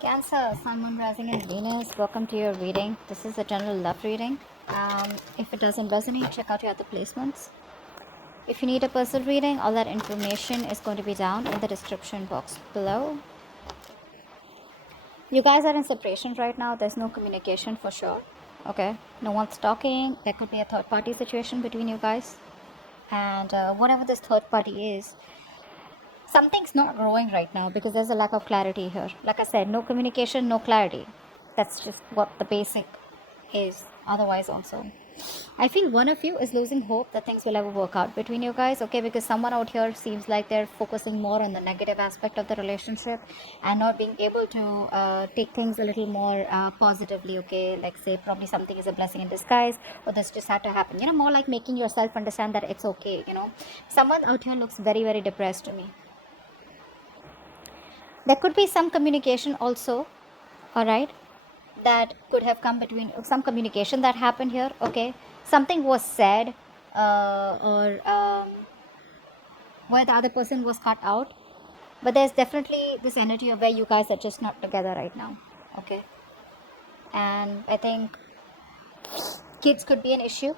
Cancer, Sun, Moon, Rising, and Venus. Welcome to your reading. This is a general love reading. If it doesn't resonate, check out your other placements. If you need a personal reading, all that information is going to be down in the description box below. You guys are in separation right now. There's no communication for sure. Okay? No one's talking. There could be a third party situation between you guys. And whatever this third party is, something's not growing right now because there's a lack of clarity here. Like I said, no communication, no clarity. That's just what the basic is. Otherwise, also, I feel one of you is losing hope that things will ever work out between you guys, okay? Because someone out here seems like they're focusing more on the negative aspect of the relationship and not being able to take things a little more positively, okay? Like, say, probably something is a blessing in disguise, or this just had to happen. More like making yourself understand that it's okay. Someone out here looks very, very depressed to me. There could be some communication also, all right, that could have come between some communication that happened here, okay? Something was said or where the other person was cut out, but there's definitely this energy of where you guys are just not together right now, okay? And I think kids could be an issue,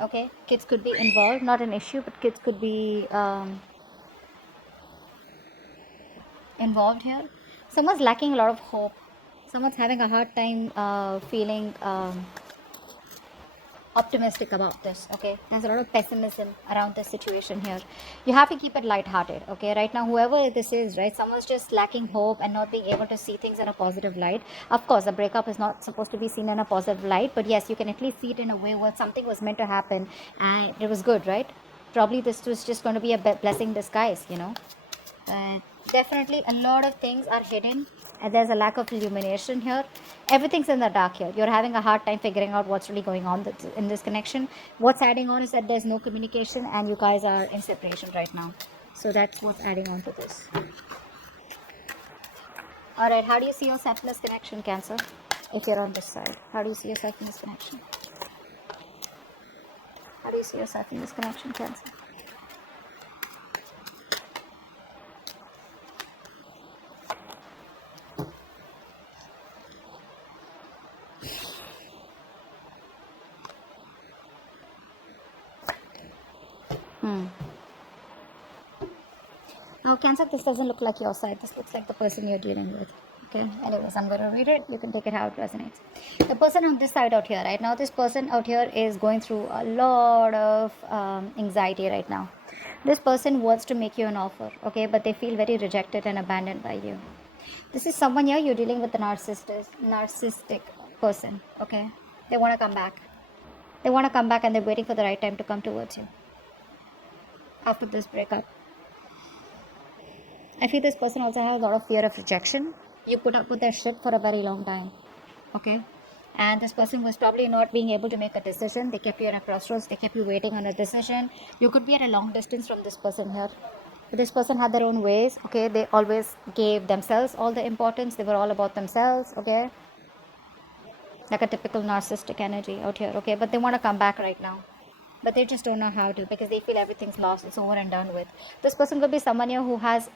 okay? Kids could be involved, not an issue, but kids could be involved here. Someone's lacking a lot of hope. Someone's having a hard time feeling optimistic about this, okay? There's a lot of pessimism around this situation here. You have to keep it lighthearted, okay? Right now, whoever this is, right, someone's just lacking hope and not being able to see things in a positive light. Of course, the breakup is not supposed to be seen in a positive light, but yes, you can at least see it in a way where something was meant to happen and it was good, right? Probably this was just going to be a blessing in disguise. Definitely a lot of things are hidden and there's a lack of illumination here. Everything's in the dark here. You're having a hard time figuring out what's really going on in this connection. What's adding on is that there's no communication and you guys are in separation right now. So that's what's adding on to this. All right, how do you see yourself in this connection, Cancer? If you're on this side, how do you see yourself in this connection? How do you see yourself in this connection, Cancer? Now, Cancer, this doesn't look like your side. This looks like the person you're dealing with. Okay, anyways, I'm going to read it. You can take it how it resonates. The person on this side out here, right now, this person out here is going through a lot of anxiety right now. This person wants to make you an offer, okay, but they feel very rejected and abandoned by you. This is someone here you're dealing with a narcissistic person, okay? They want to come back. They want to come back and they're waiting for the right time to come towards you after this breakup. I feel this person also has a lot of fear of rejection. You put up with their shit for a very long time, okay? And this person was probably not being able to make a decision. They kept you at a crossroads. They kept you waiting on a decision. You could be at a long distance from this person here. But this person had their own ways, okay? They always gave themselves all the importance. They were all about themselves, okay? Like a typical narcissistic energy out here, okay? But they want to come back right now. But they just don't know how to because they feel everything's lost. It's over and done with. This person could be someone here who has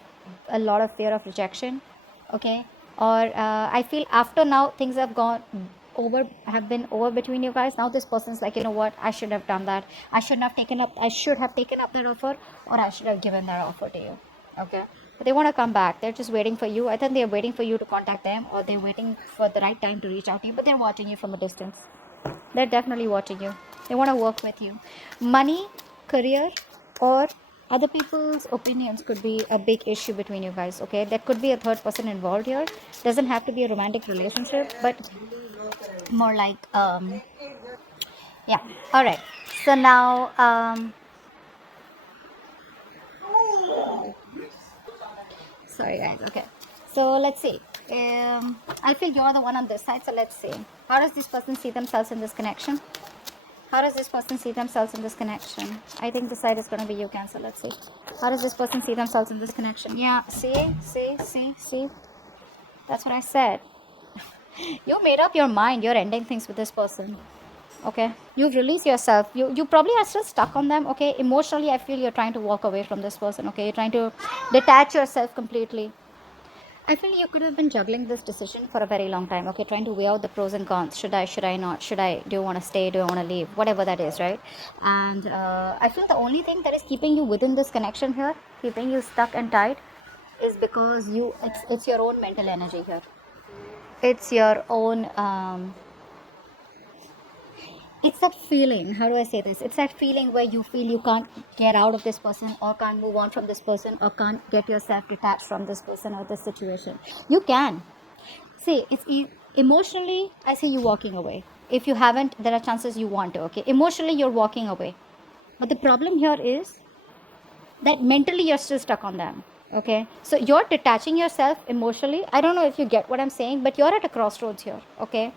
a lot of fear of rejection, okay? Or I feel after now things have been over between you guys. Now this person's like, you know what, I should have done that. I should have taken up that offer, or I should have given that offer to you, okay? But they want to come back. They're just waiting for you. I think they're waiting for you to contact them, or they're waiting for the right time to reach out to you, but they're watching you from a distance. They're definitely watching you. They want to work with you. Money, career, or other people's opinions could be a big issue between you guys, okay? There could be a third person involved here. Doesn't have to be a romantic relationship, but more like, yeah. All right. So now, sorry guys, okay. So let's see. I feel you're the one on this side, so let's see. How does this person see themselves in this connection? How does this person see themselves in this connection? I think this side is going to be you, Cancer. Let's see. How does this person see themselves in this connection? Yeah, see? That's what I said. You made up your mind. You're ending things with this person. Okay? You've released yourself. You probably are still stuck on them. Okay? Emotionally, I feel you're trying to walk away from this person. Okay? You're trying to detach yourself completely. I feel you could have been juggling this decision for a very long time. Okay, trying to weigh out the pros and cons. Should I? Should I not? Should I? Do you want to stay? Do I want to leave? Whatever that is, right? And I feel the only thing that is keeping you within this connection here, keeping you stuck and tight, is because it's your own mental energy here. It's your own. It's that feeling. How do I say this? It's that feeling where you feel you can't get out of this person, or can't move on from this person, or can't get yourself detached from this person or this situation. You can. See, emotionally, I say you walking away. If you haven't, there are chances you want to, okay? Emotionally, you're walking away. But the problem here is that mentally you're still stuck on them, okay? So you're detaching yourself emotionally. I don't know if you get what I'm saying, but you're at a crossroads here, okay?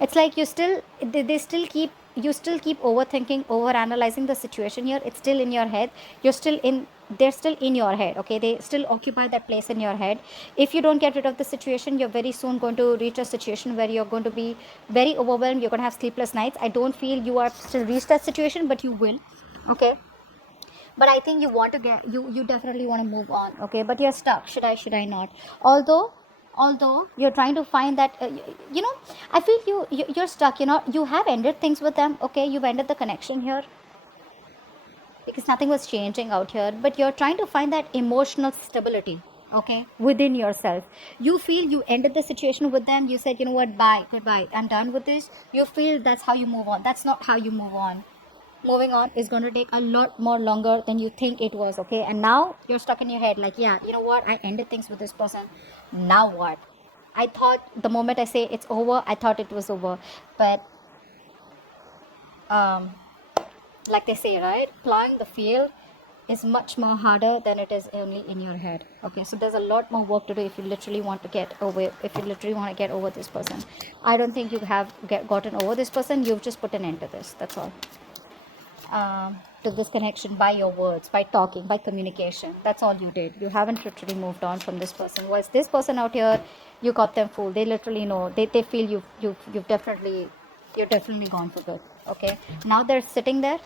It's like they still keep, you still keep overthinking, over analyzing the situation here. It's still in your head. They're still in your head, okay? They still occupy that place in your head. If you don't get rid of the situation, you're very soon going to reach a situation where you're going to be very overwhelmed. You're going to have sleepless nights. I don't feel you are still reached that situation, but you will, okay? But I think you want to get, you definitely want to move on, okay? But you're stuck. Should I not? Although you're trying to find that you know, I feel you're stuck, you know. You have ended things with them, okay? You've ended the connection here because nothing was changing out here, but you're trying to find that emotional stability, okay, within yourself. You feel you ended the situation with them. You said, you know what, bye, goodbye, I'm done with this. You feel that's how you move on. That's not how you move on. Moving on is going to take a lot more longer than you think it was, okay? And now you're stuck in your head like, yeah, you know what, I ended things with this person. Now what? I thought the moment I say it's over, I thought it was over. But um like they say, right, plowing the field is much more harder than it is only in your head, okay? So there's a lot more work to do if you literally want to get over, if you literally want to get over this person. I don't think you have gotten over this person. You've just put an end to this, that's all. To this connection by your words, by talking, by communication. That's all you did. You haven't literally moved on from this person. Was this person out here, you got them fooled. They literally know. They feel you've definitely, you're definitely gone for good. Okay. Now they're sitting there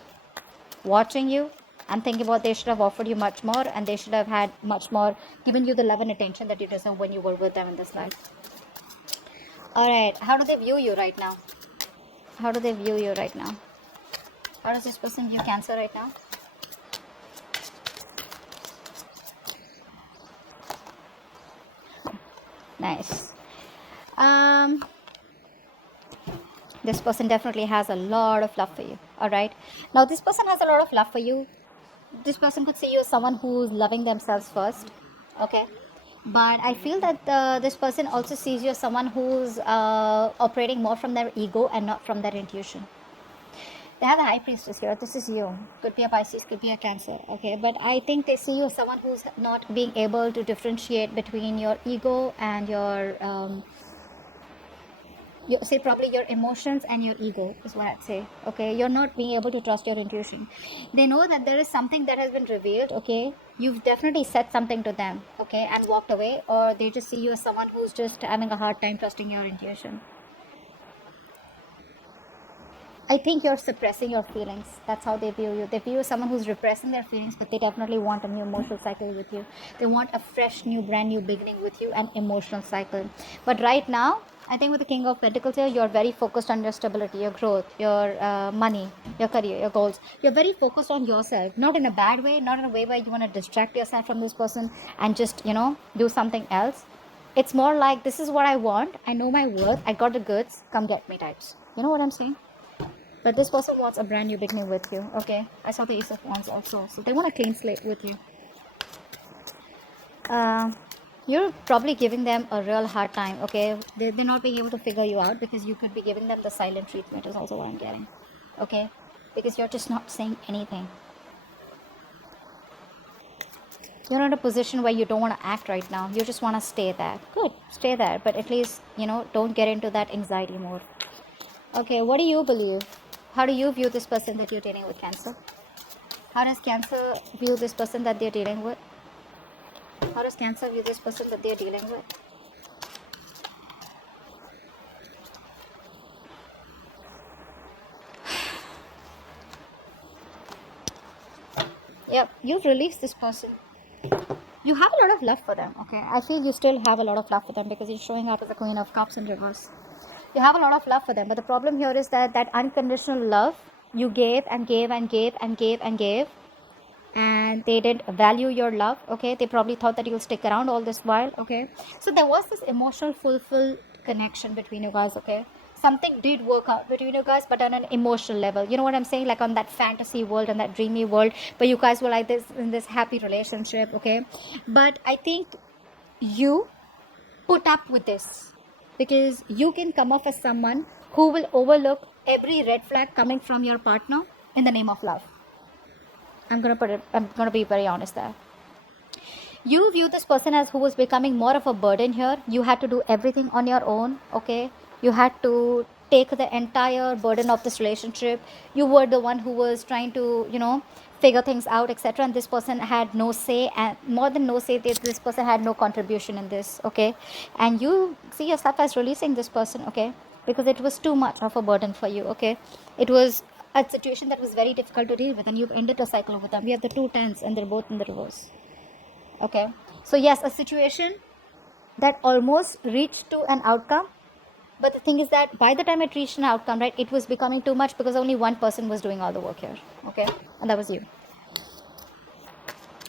watching you and thinking about they should have offered you much more, and they should have had much more, given you the love and attention that you deserve when you were with them in this life. Alright, how do they view you right now? How do they view you right now? How does this person view Cancer right now? Nice. This person definitely has a lot of love for you. All right. Now, this person has a lot of love for you. This person could see you as someone who's loving themselves first. Okay. But I feel that this person also sees you as someone who's operating more from their ego and not from their intuition. They have a high priestess here. This is you. Could be a Pisces, could be a Cancer. Okay, but I think they see you as someone who's not being able to differentiate between your ego and say probably your emotions and your ego is what I'd say. Okay, you're not being able to trust your intuition. They know that there is something that has been revealed. Okay, you've definitely said something to them. Okay, and walked away, or they just see you as someone who's just having a hard time trusting your intuition. I think you're suppressing your feelings. That's how they view you. They view you as someone who's repressing their feelings, but they definitely want a new emotional cycle with you. They want a fresh, new, brand new beginning with you, an emotional cycle. But right now, I think with the King of Pentacles here, you're very focused on your stability, your growth, your money, your career, your goals. You're very focused on yourself, not in a bad way, not in a way where you want to distract yourself from this person and just, do something else. It's more like, this is what I want. I know my worth. I got the goods. Come get me types. You know what I'm saying? But this person wants a brand new beginning with you, okay? I saw the Ace of Wands also. So they want a clean slate with you. You're probably giving them a real hard time, okay? They're not being able to figure you out because you could be giving them the silent treatment is also what I'm getting, okay? Because you're just not saying anything. You're in a position where you don't want to act right now. You just want to stay there. Good, stay there. But at least, don't get into that anxiety mode. Okay, what do you believe? How do you view this person that you're dealing with, Cancer? How does Cancer view this person that they're dealing with? How does Cancer view this person that they're dealing with? Yep, you've released this person. you have a lot of love for them, okay? I feel you still have a lot of love for them because you're showing up as the Queen of Cups in reverse. You have a lot of love for them, but the problem here is that that unconditional love you gave and gave and gave and gave and gave, and they didn't value your love, okay? They probably thought that you'll stick around all this while, okay? So there was this emotional fulfilled connection between you guys, okay? Something did work out between you guys, but on an emotional level, you know what I'm saying, like on that fantasy world and that dreamy world, but you guys were like this in this happy relationship, okay? But I think you put up with this because you can come off as someone who will overlook every red flag coming from your partner in the name of love. I'm gonna be very honest there. You view this person as who was becoming more of a burden here. You had to do everything on your own, okay? You had to take the entire burden of this relationship. You were the one who was trying to, figure things out, etc. And this person had no say, and more than no say, this person had no contribution in this, okay? And you see yourself as releasing this person, okay? Because it was too much of a burden for you, okay? It was a situation that was very difficult to deal with, and you've ended a cycle with them. We have the 2 10s, and they're both in the reverse. Okay, so yes, a situation that almost reached to an outcome, but the thing is that by the time it reached an outcome, right, it was becoming too much because only one person was doing all the work here, okay, and that was you.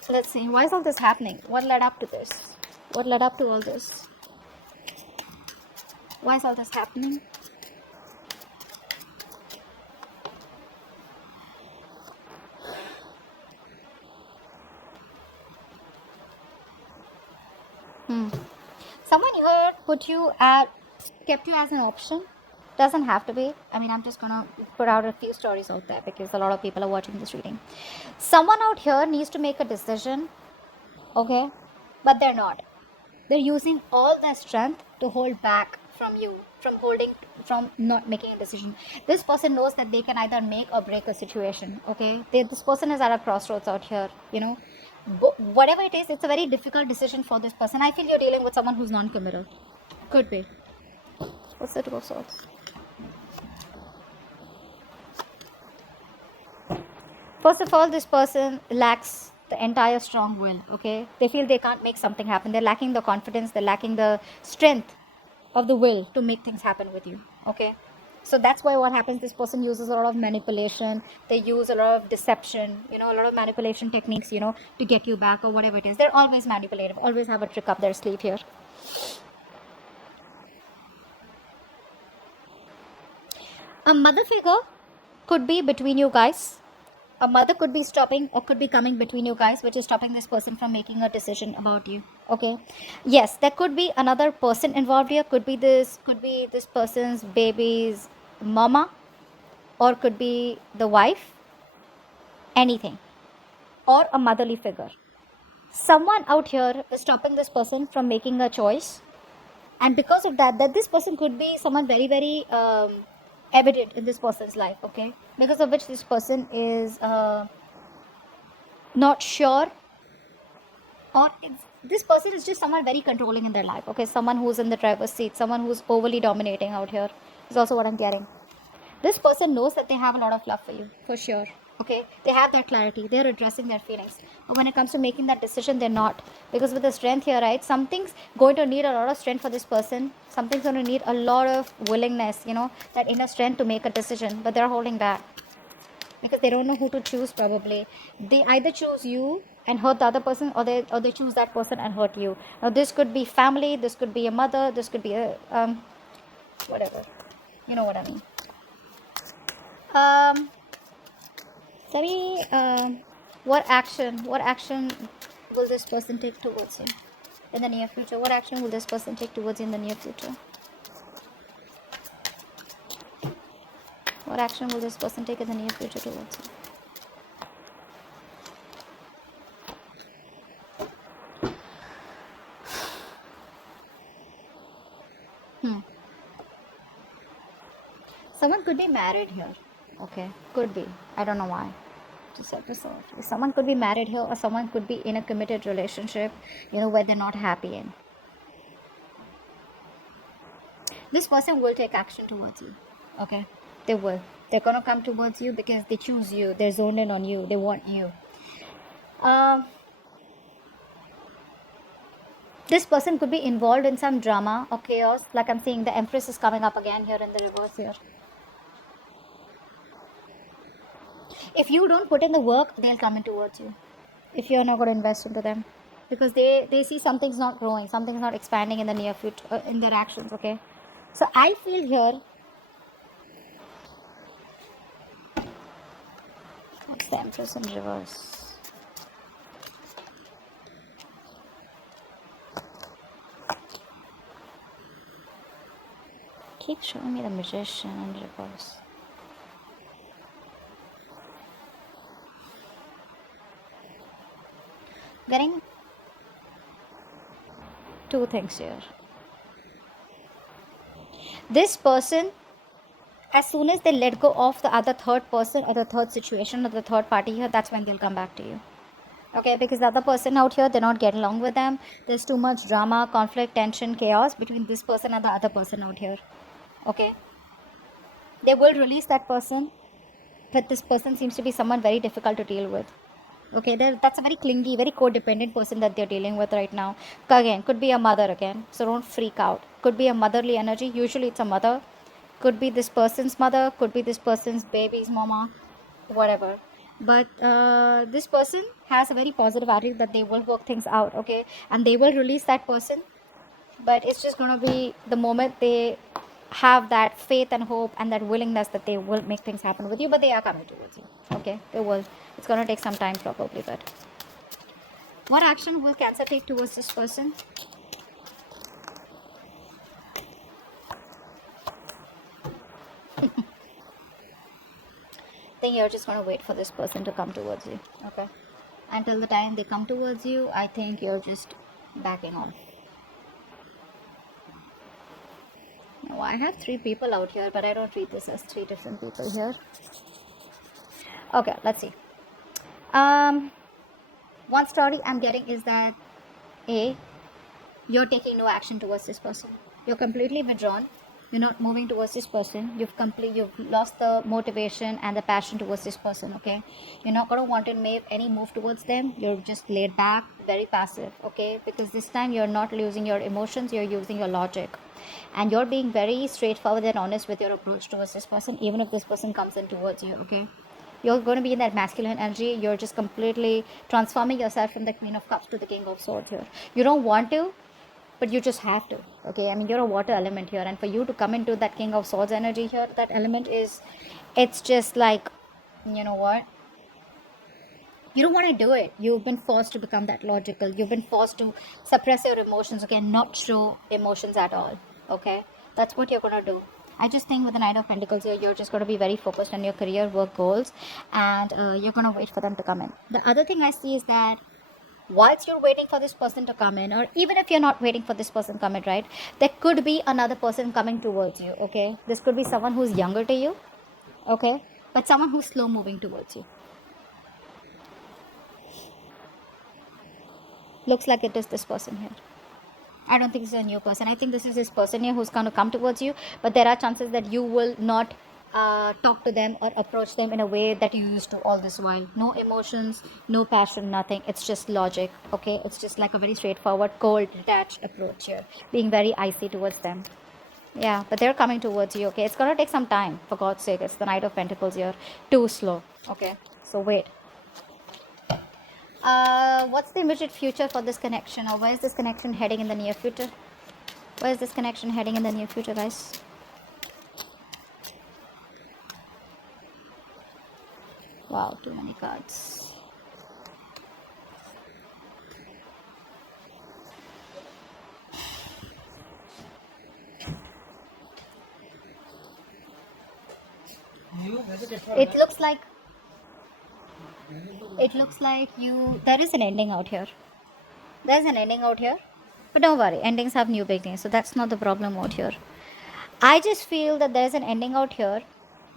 Let's see, why is all this happening? What led up to this? What led up to all this? Why is all this happening? Someone here kept you as an option. Doesn't have to be. I mean, I'm just gonna put out a few stories out there because a lot of people are watching this reading. Someone out here needs to make a decision, okay, but they're not. They're using all their strength to hold back from you, from not making a decision. This person knows that they can either make or break a situation, okay? This person is at a crossroads out here, whatever it is, it's a very difficult decision for this person. I feel you're dealing with someone who's non-committal. Could be. What's the Two of Swords? First of all, this person lacks the entire strong will, okay? They feel they can't make something happen. They're lacking the confidence, they're lacking the strength of the will to make things happen with you, okay? So that's why what happens, this person uses a lot of manipulation. They use a lot of deception, a lot of manipulation techniques, to get you back or whatever it is. They're always manipulative, always have a trick up their sleeve here. A mother figure could be between you guys. A mother could be stopping or could be coming between you guys, which is stopping this person from making a decision about you, okay? Yes, there could be another person involved here. Could be this person's baby's mama, or could be the wife, anything, or a motherly figure. Someone out here is stopping this person from making a choice, and because of that this person could be someone very, very evident in this person's life, okay, because of which this person is not sure, or this person is just someone very controlling in their life, okay, someone who's in the driver's seat, someone who's overly dominating out here is also what I'm getting. This person knows that they have a lot of love for you, for sure, okay? They have that clarity, they're addressing their feelings, but when it comes to making that decision, they're not, because with the strength here, right, something's going to need a lot of strength for this person. Something's going to need a lot of willingness, that inner strength to make a decision, but they're holding back because they don't know who to choose. Probably they either choose you and hurt the other person, or they choose that person and hurt you. Now this could be family, this could be a mother, this could be a whatever, you know what I mean. Tell me, what action will this person take towards you in the near future? What action will this person take towards you in the near future? What action will this person take in the near future towards you? Someone could be married here, okay? Could be. I don't know why. Just have to solve. Someone could be married here, or someone could be in a committed relationship, where they're not happy in. This person will take action towards you, okay? They will. They're gonna come towards you because they choose you. They're zoned in on you. They want you. This person could be involved in some drama or chaos. Like I'm seeing, the Empress is coming up again here in the reverse here. If you don't put in the work, they'll come in towards you. If you're not going to invest into them, because they see something's not growing, something's not expanding in the near future, in their actions. Okay, so I feel here, that's the Empress in reverse. Keep showing me the Magician in reverse. Getting two things here. This person, as soon as they let go of the other third person or the third situation or the third party here, that's when they'll come back to you. Okay, because the other person out here, they're not getting along with them. There's too much drama, conflict, tension, chaos between this person and the other person out here. Okay, they will release that person, but this person seems to be someone very difficult to deal with. Okay, that's a very clingy, very codependent person that they're dealing with right now. Again, could be a mother again, so don't freak out. Could be a motherly energy. Usually it's a mother. Could be this person's mother, could be this person's baby's mama, whatever. But this person has a very positive attitude that they will work things out. Okay, and they will release that person, but it's just going to be the moment they have that faith and hope and that willingness that they will make things happen with you. But they are coming towards you. Okay, they will. It's going to take some time probably. But what action will Cancer take towards this person? I think you're just going to wait for this person to come towards you. Okay, until the time they come towards you, I think you're just backing off. Now I have 3 people out here, but I don't treat this as 3 different people here. Okay, let's see. One story I'm getting is that you're taking no action towards this person. You're completely withdrawn. You're not moving towards this person. You've lost the motivation and the passion towards this person. Okay, you're not going to want to make any move towards them. You're just laid back, very passive. Okay, because this time you're not using your emotions, you're using your logic, and you're being very straightforward and honest with your approach towards this person, even if this person comes in towards you. Okay, you're going to be in that masculine energy. You're just completely transforming yourself from the Queen of Cups to the King of Swords here. You don't want to, but you just have to. Okay, I mean, you're a water element here, and for you to come into that King of Swords energy here, that element is, it's just like, you know what, you don't want to do it. You've been forced to become that logical. You've been forced to suppress your emotions. Okay, not show emotions at all. Okay, that's what you're going to do. I just think with the Knight of Pentacles here, you're just going to be very focused on your career, work goals, and you're going to wait for them to come in. The other thing I see is that whilst you're waiting for this person to come in, or even if you're not waiting for this person to come in, right, there could be another person coming towards you. Okay, this could be someone who's younger to you. Okay, but someone who's slow moving towards you. Looks like it is this person here. I don't think this is a new person. I think this is this person here who's going to come towards you, but there are chances that you will not talk to them or approach them in a way that you used to all this while. No emotions, no passion, nothing. It's just logic. Okay, it's just like a very straightforward, cold, detached approach here, being very icy towards them. Yeah, but they're coming towards you. Okay, it's going to take some time, for God's sake. It's the Knight of Pentacles here. Too slow. Okay, so wait. What's the immediate future for this connection, or where is this connection heading in the near future? Where is this connection heading in the near future, guys? Wow, too many cards. It looks like there is an ending out here. There's an ending out here, but don't worry, endings have new beginnings, so that's not the problem out here. I just feel that there's an ending out here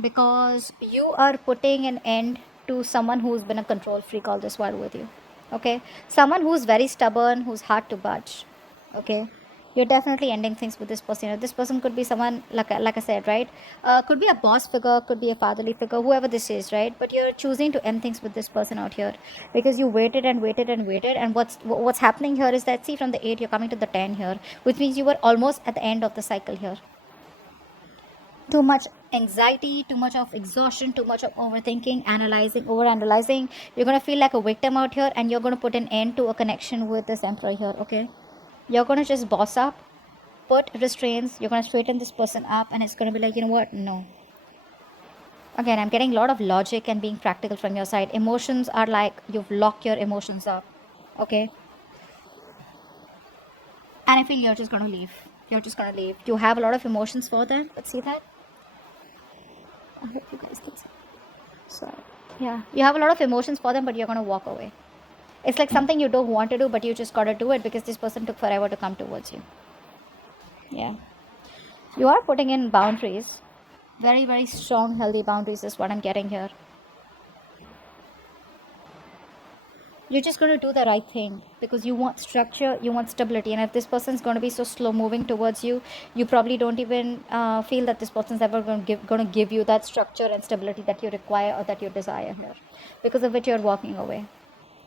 because you are putting an end to someone who's been a control freak all this while with you. Okay, someone who's very stubborn, who's hard to budge. Okay, You're definitely ending things with this person. This person could be someone, like I said, right? Could be a boss figure, could be a fatherly figure, whoever this is, right? But you're choosing to end things with this person out here because you waited and waited and waited. And what's happening here is that, see, from the 8 you're coming to the 10 here, which means you were almost at the end of the cycle here. Too much anxiety, too much of exhaustion, too much of overthinking, analyzing, overanalyzing. You're gonna feel like a victim out here, and you're gonna put an end to a connection with this emperor here. Okay, you're gonna just boss up, put restraints. You're gonna straighten this person up, and it's gonna be like, you know what? No. Again, I'm getting a lot of logic and being practical from your side. Emotions are like you've locked your emotions up. Okay, and I feel you're just gonna leave. You're just gonna leave. You have a lot of emotions for them, but see that? I hope you guys can see. So, yeah, you have a lot of emotions for them, but you're gonna walk away. It's like something you don't want to do, but you just gotta do it because this person took forever to come towards you. Yeah, you are putting in boundaries. Very, very strong, healthy boundaries is what I'm getting here. You're just going to do the right thing because you want structure, you want stability. And if this person's going to be so slow moving towards you, you probably don't even feel that this person's ever going to give you that structure and stability that you require or that you desire here, because of which you're walking away.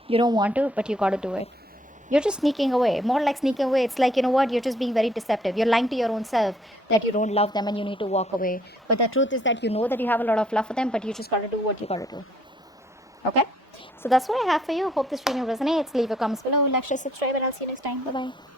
You don't want to, but you got to do it. You're just sneaking away. More like sneaking away. It's like, you know what, you're just being very deceptive. You're lying to your own self that you don't love them and you need to walk away. But the truth is that you know that you have a lot of love for them, but you just got to do what you got to do. Okay, so that's what I have for you. Hope this video resonates. Leave your comments below, like, share, subscribe, and I'll see you next time. Bye bye.